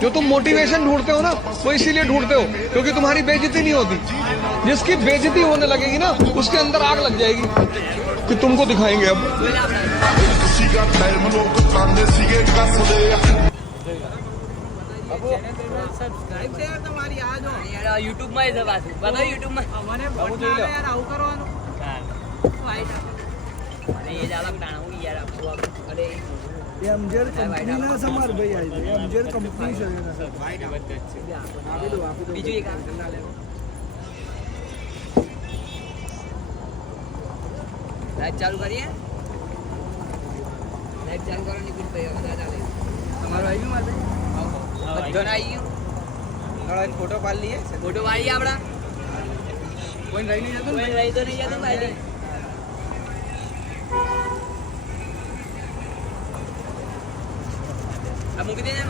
जो तुम मोटिवेशन ढूंढते हो ना वो इसीलिए ढूंढते हो क्योंकि तुम्हारी बेइज्जती नहीं होती। जिसकी बेइज्जती होने लगेगी ना उसके अंदर आग लग जाएगी कि तुमको दिखाएंगे अब। સબસ્ક્રાઇબ છે યાર તમારી આ જો યાર YouTube માં છે પાછું બતાવ YouTube માં મને બટ ના યાર આવું કરવાનું અરે એ જાલક ડાણા હું યાર આપો અરે ये अमजर कंपनी ना समार भाई आई है अमजर कंपनी से ना सर બીજું એક કામ કરના લે લાઈટ ચાલુ કરીએ લાઈટ ચાલુ કરો નિકુલ ભાઈ હવે ચાલે તમારો આવી મારે બધોને આવી ગયું નળાને ફોટો પાડી લઈએ ફોટો પાડીએ આપડા કોઈ રહી નહીં જતું કોઈ રહી તો નહીં જતું ભાઈ આ મૂકી દેને